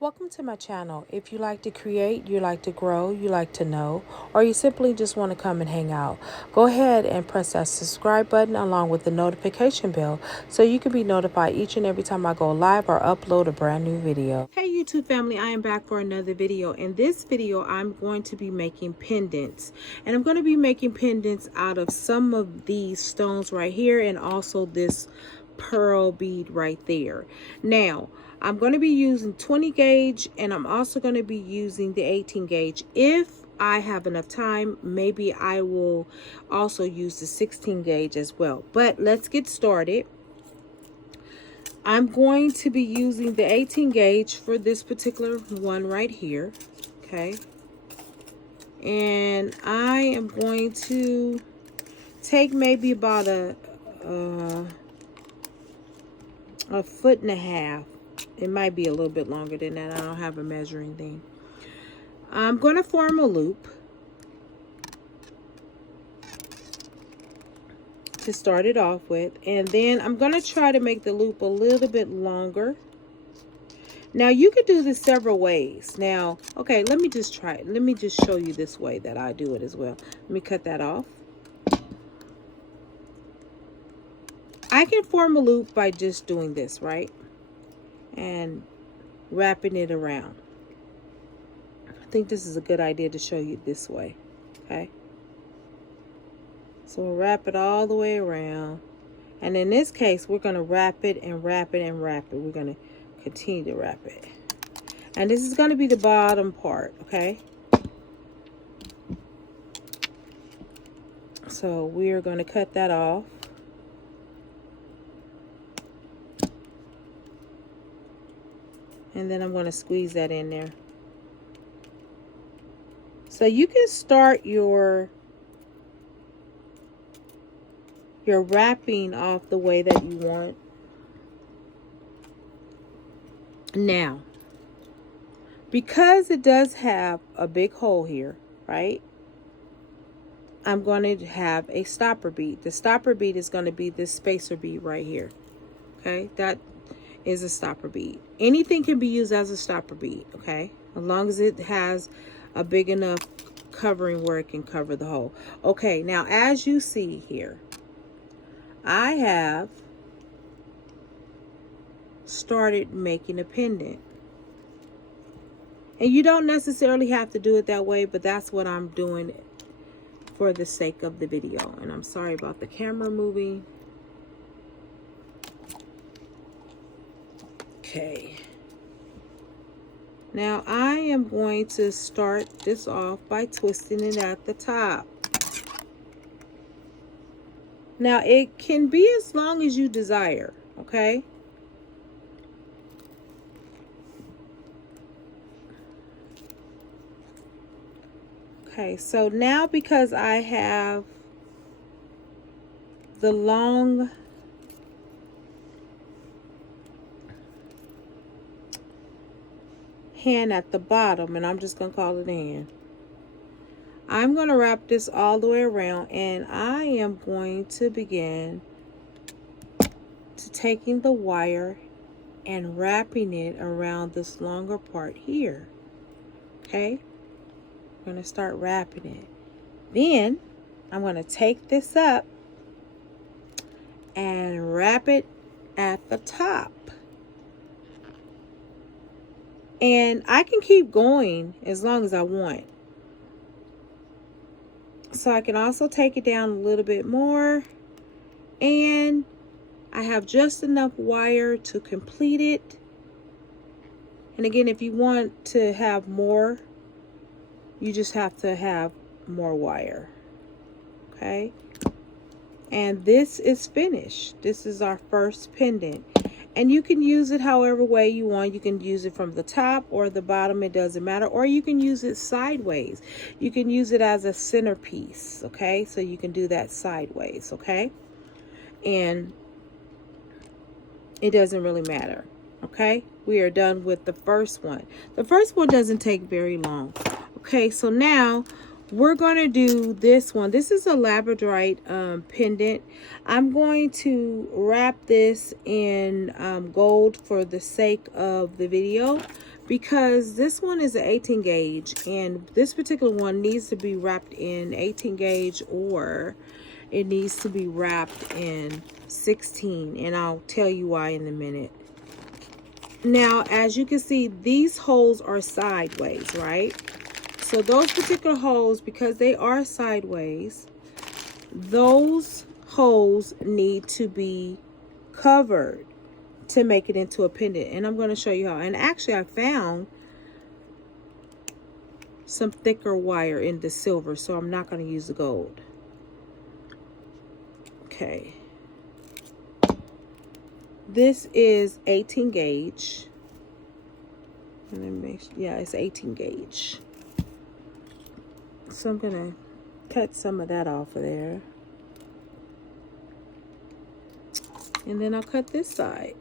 Welcome to my channel. If you like to create, you like to grow, you like to know, or you simply just want to come and hang out, go ahead and press that subscribe button along with the notification bell so you can be notified each and every time I go live or upload a brand new video. Hey YouTube family, I am back for another video. In this video, I'm going to be making pendants, and I'm going to be making pendants out of some of these stones right here and also this pearl bead right there. Now, I'm going to be using 20 gauge and I'm also going to be using the 18 gauge. If I have enough time, maybe I will also use the 16 gauge as well. But let's get started. I'm going to be using the 18 gauge for this particular one right here. Okay. And I am going to take maybe about a foot and a half. It might be a little bit longer than that. I don't have a measuring thing. I'm going to form a loop to start it off with. And then I'm going to try to make the loop a little bit longer. Now, you could do this several ways. Now, okay, let me just try it. Let me just show you this way that I do it as well. Let me cut that off. I can form a loop by just doing this, right? And wrapping it around. I think this is a good idea to show you this way. Okay. So we'll wrap it all the way around. And in this case, we're going to wrap it and wrap it and wrap it. We're going to continue to wrap it. And this is going to be the bottom part, okay? So we are going to cut that off. And then I'm going to squeeze that in there. So you can start your wrapping off the way that you want. Now, because it does have a big hole here, right? I'm going to have a stopper bead. The stopper bead is going to be this spacer bead right here. Okay, that is a stopper bead. Anything can be used as a stopper bead, okay? As long as it has a big enough covering where it can cover the hole. Okay, now as you see here, I have started making a pendant. And you don't necessarily have to do it that way, but that's what I'm doing for the sake of the video. And I'm sorry about the camera moving. Okay. Now I am going to start this off by twisting it at the top. Now it can be as long as you desire, okay? Okay, so now because I have the long hand at the bottom, and I'm just going to call it a hand, I'm going to wrap this all the way around, and I am going to begin to taking the wire and wrapping it around this longer part here. Okay, I'm going to start wrapping it. Then I'm going to take this up and wrap it at the top. And I can keep going as long as I want. So I can also take it down a little bit more. And I have just enough wire to complete it. And again, if you want to have more, you just have to have more wire. Okay. And this is finished. This is our first pendant. And you can use it however way you want. You can use it from the top or the bottom. It doesn't matter. Or you can use it sideways. You can use it as a centerpiece. Okay. So you can do that sideways. Okay. And it doesn't really matter. Okay. We are done with the first one. The first one doesn't take very long. Okay. So now we're going to do this one. This is a labradorite pendant. I'm going to wrap this in gold for the sake of the video, because this one is an 18 gauge and this particular one needs to be wrapped in 18 gauge or it needs to be wrapped in 16, and I'll tell you why in a minute. Now, as you can see, these holes are sideways, right? So those particular holes, because they are sideways, those holes need to be covered to make it into a pendant. And I'm going to show you how. And actually, I found some thicker wire in the silver, so I'm not going to use the gold. Okay. This is 18 gauge. And then make sure, yeah, it's 18 gauge. So I'm going to cut some of that off of there. And then I'll cut this side.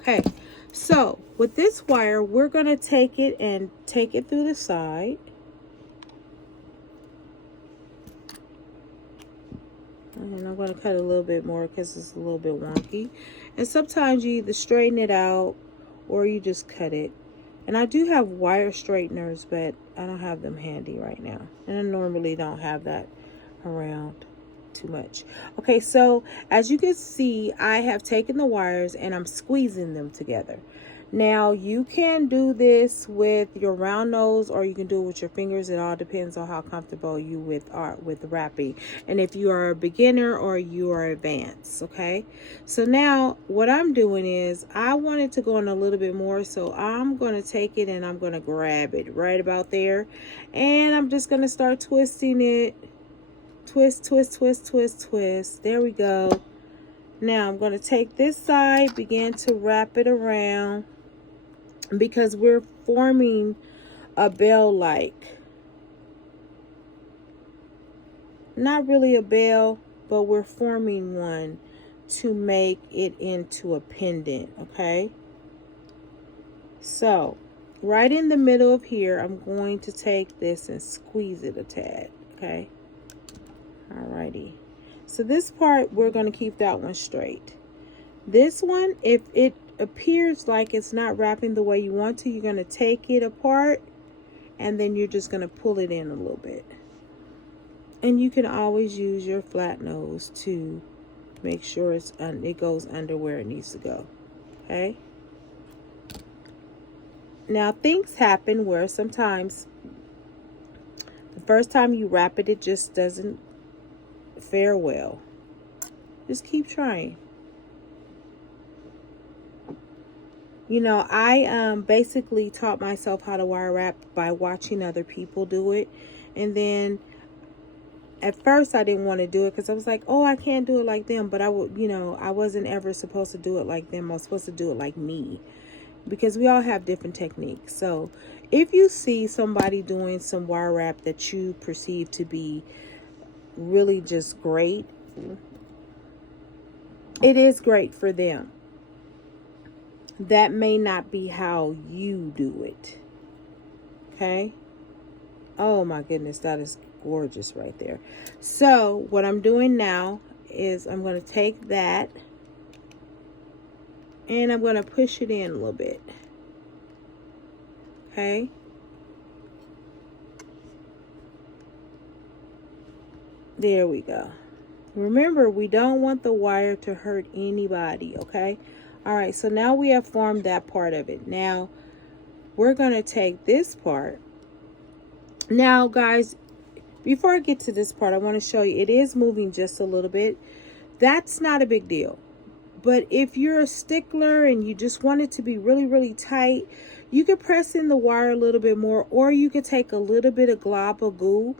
Okay, so with this wire, we're going to take it and take it through the side. And I'm going to cut a little bit more because it's a little bit wonky. And sometimes you either straighten it out or you just cut it. And I do have wire straighteners, but I don't have them handy right now. And I normally don't have that around too much. Okay, so as you can see, I have taken the wires and I'm squeezing them together. Now you can do this with your round nose or you can do it with your fingers. It all depends on how comfortable you are with wrapping, and if you are a beginner or you are advanced. Okay, so now what I'm doing is I wanted to go in a little bit more, so I'm going to take it and I'm going to grab it right about there, and I'm just going to start twisting it. Twist, twist, twist, twist, twist. There we go. Now I'm going to take this side, begin to wrap it around, because we're forming a bell-like. Not really a bell, but we're forming one to make it into a pendant, okay? So, right in the middle of here, I'm going to take this and squeeze it a tad, okay? Alrighty. So this part, we're going to keep that one straight. This one, if it appears like it's not wrapping the way you want to, you're going to take it apart and then you're just going to pull it in a little bit. And you can always use your flat nose to make sure it goes under where it needs to go. Okay? Now, things happen where sometimes the first time you wrap it, it just doesn't fare well. Just keep trying. You know, I basically taught myself how to wire wrap by watching other people do it. And then at first I didn't want to do it because I was like, oh, I can't do it like them. But I would, you know, I wasn't ever supposed to do it like them. I was supposed to do it like me, because we all have different techniques. So if you see somebody doing some wire wrap that you perceive to be really just great, it is great for them. That may not be how you do it. Okay? Oh my goodness, that is gorgeous right there. So what I'm doing now is I'm going to take that and I'm going to push it in a little bit. Okay? There we go. Remember, we don't want the wire to hurt anybody, okay? All right, so now we have formed that part of it. Now, we're going to take this part. Now, guys, before I get to this part, I want to show you, it is moving just a little bit. That's not a big deal. But if you're a stickler and you just want it to be really, really tight, you could press in the wire a little bit more, or you could take a little bit of glob of glue,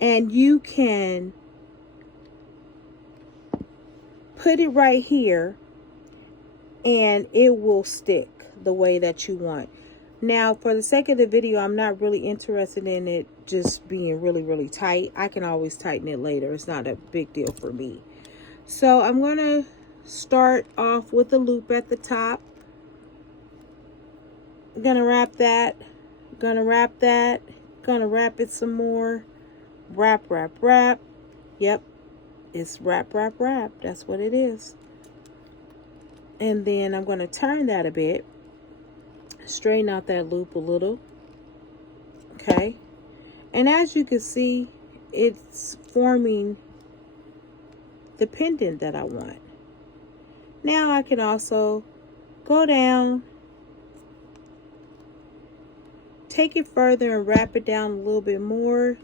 and you can put it right here and it will stick the way that you want. Now, for the sake of the video, I'm not really interested in it just being really, really tight. I can always tighten it later. It's not a big deal for me. So I'm going to start off with a loop at the top. I'm going to wrap that. Going to wrap that. Going to wrap it some more. Wrap, wrap, wrap. Yep. It's wrap, wrap, wrap. That's what it is. And then I'm going to turn that a bit, straighten out that loop a little. Okay. And as you can see, it's forming the pendant that I want. Now I can also go down, take it further and wrap it down a little bit more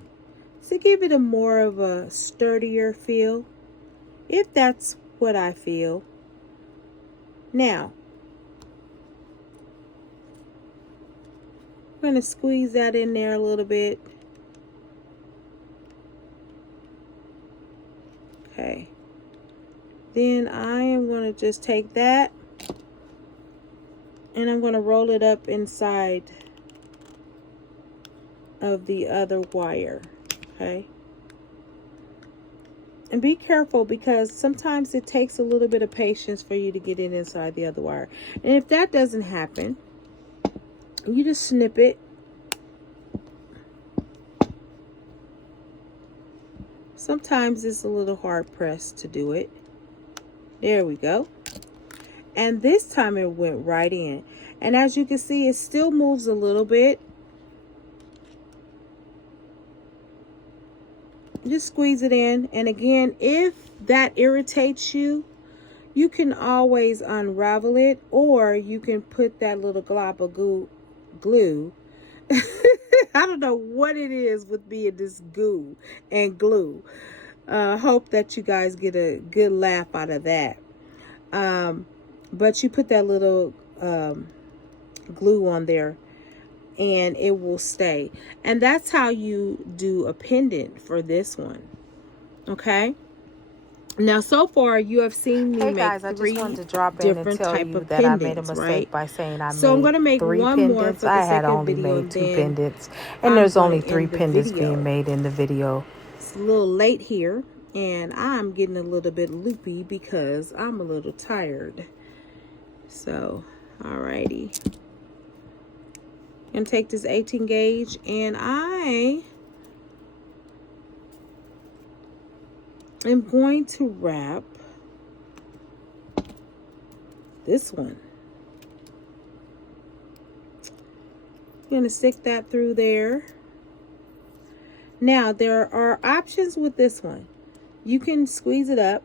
to give it a more of a sturdier feel, if that's what I feel. Now, I'm going to squeeze that in there a little bit. Okay. Then I am going to just take that and I'm going to roll it up inside of the other wire. Okay. And be careful, because sometimes it takes a little bit of patience for you to get it inside the other wire. And if that doesn't happen, you just snip it. Sometimes it's a little hard pressed to do it. There we go. And this time it went right in. And as you can see, it still moves a little bit. Just squeeze it in. And again, if that irritates you, you can always unravel it, or you can put that little glob of glue. I don't know what it is with being this goo and glue. Hope that you guys get a good laugh out of that. But you put that little glue on there and it will stay. And that's how you do a pendant for this one. Okay. Now, so far you have seen me make guys, I three just wanted to drop in and different tell type you of that I made a pendants, mistake right? by saying I So I'm made going to make 3 one pendants. more for the I had second only video, made and 2 then pendants, and I'm there's going only to 3 end the pendants video. being made in the video. It's a little late here, and I'm getting a little bit loopy because I'm a little tired. So, alrighty. I'm going to take this 18 gauge, and I am going to wrap this one. I'm going to stick that through there. Now, there are options with this one. You can squeeze it up,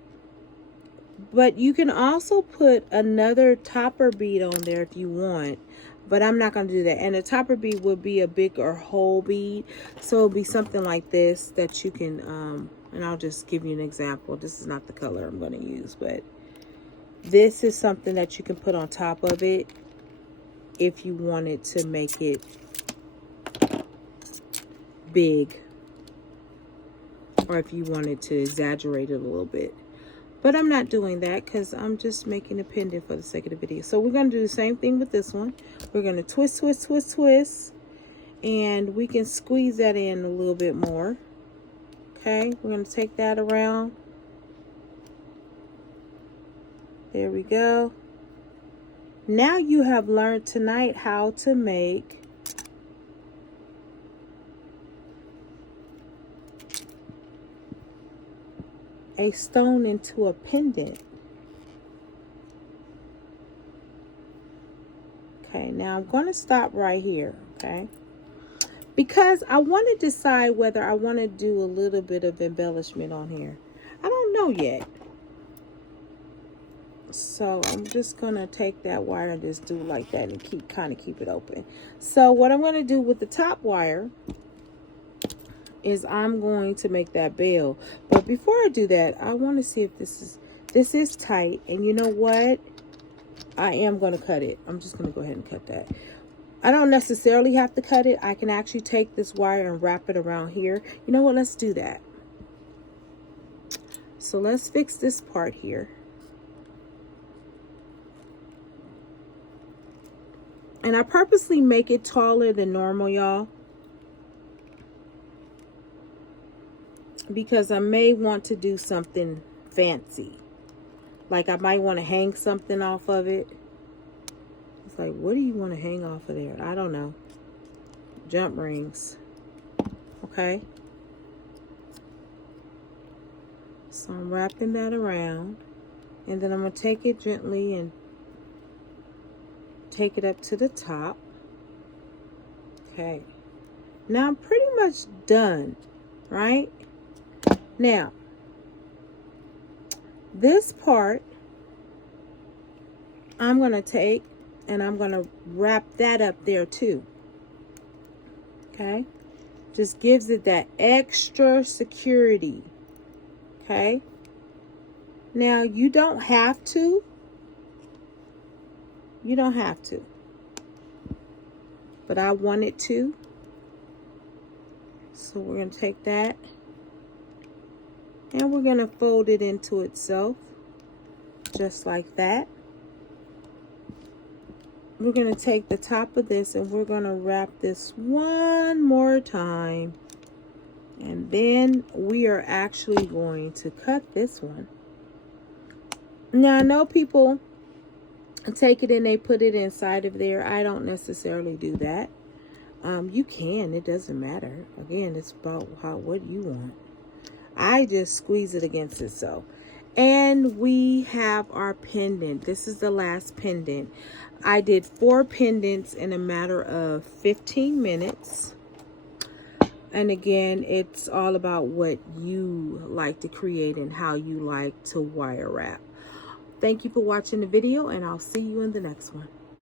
but you can also put another topper bead on there if you want, but I'm not going to do that. And the topper bead would be a big or whole bead, so it'll be something like this that you can, and I'll just give you an example. This is not the color I'm going to use, but this is something that you can put on top of it if you wanted to make it big, or if you wanted to exaggerate it a little bit. But I'm not doing that because I'm just making a pendant for the sake of the video. So we're going to do the same thing with this one. We're going to twist, twist, twist, twist. And we can squeeze that in a little bit more. Okay, we're going to take that around. There we go. Now you have learned tonight how to make a stone into a pendant. Okay, now I'm going to stop right here, okay? Because I want to decide whether I want to do a little bit of embellishment on here. I don't know yet. So I'm just going to take that wire and just do like that and kind of keep it open. So what I'm going to do with the top wire is I'm going to make that bell. But before I do that, I want to see if this is tight. And you know what? I am going to cut it. I'm just going to go ahead and cut that. I don't necessarily have to cut it. I can actually take this wire and wrap it around here. You know what? Let's do that. So let's fix this part here. And I purposely make it taller than normal, y'all, because I may want to do something fancy. Like I might want to hang something off of it. It's like, what do you want to hang off of there? I don't know. Jump rings. Okay. So I'm wrapping that around. And then I'm going to take it gently and take it up to the top. Okay. Now I'm pretty much done, right? Now, this part, I'm going to take and I'm going to wrap that up there too. Okay? Just gives it that extra security. Okay? Now, you don't have to. You don't have to. But I wanted to. So we're going to take that. And we're going to fold it into itself. Just like that. We're going to take the top of this and we're going to wrap this one more time. And then we are actually going to cut this one. Now, I know people take it and they put it inside of there. I don't necessarily do that. You can. It doesn't matter. Again, it's about what you want. I just squeeze it against itself. And we have our pendant. This is the last pendant. I did 4 pendants in a matter of 15 minutes. And again, it's all about what you like to create and how you like to wire wrap. Thank you for watching the video, and I'll see you in the next one.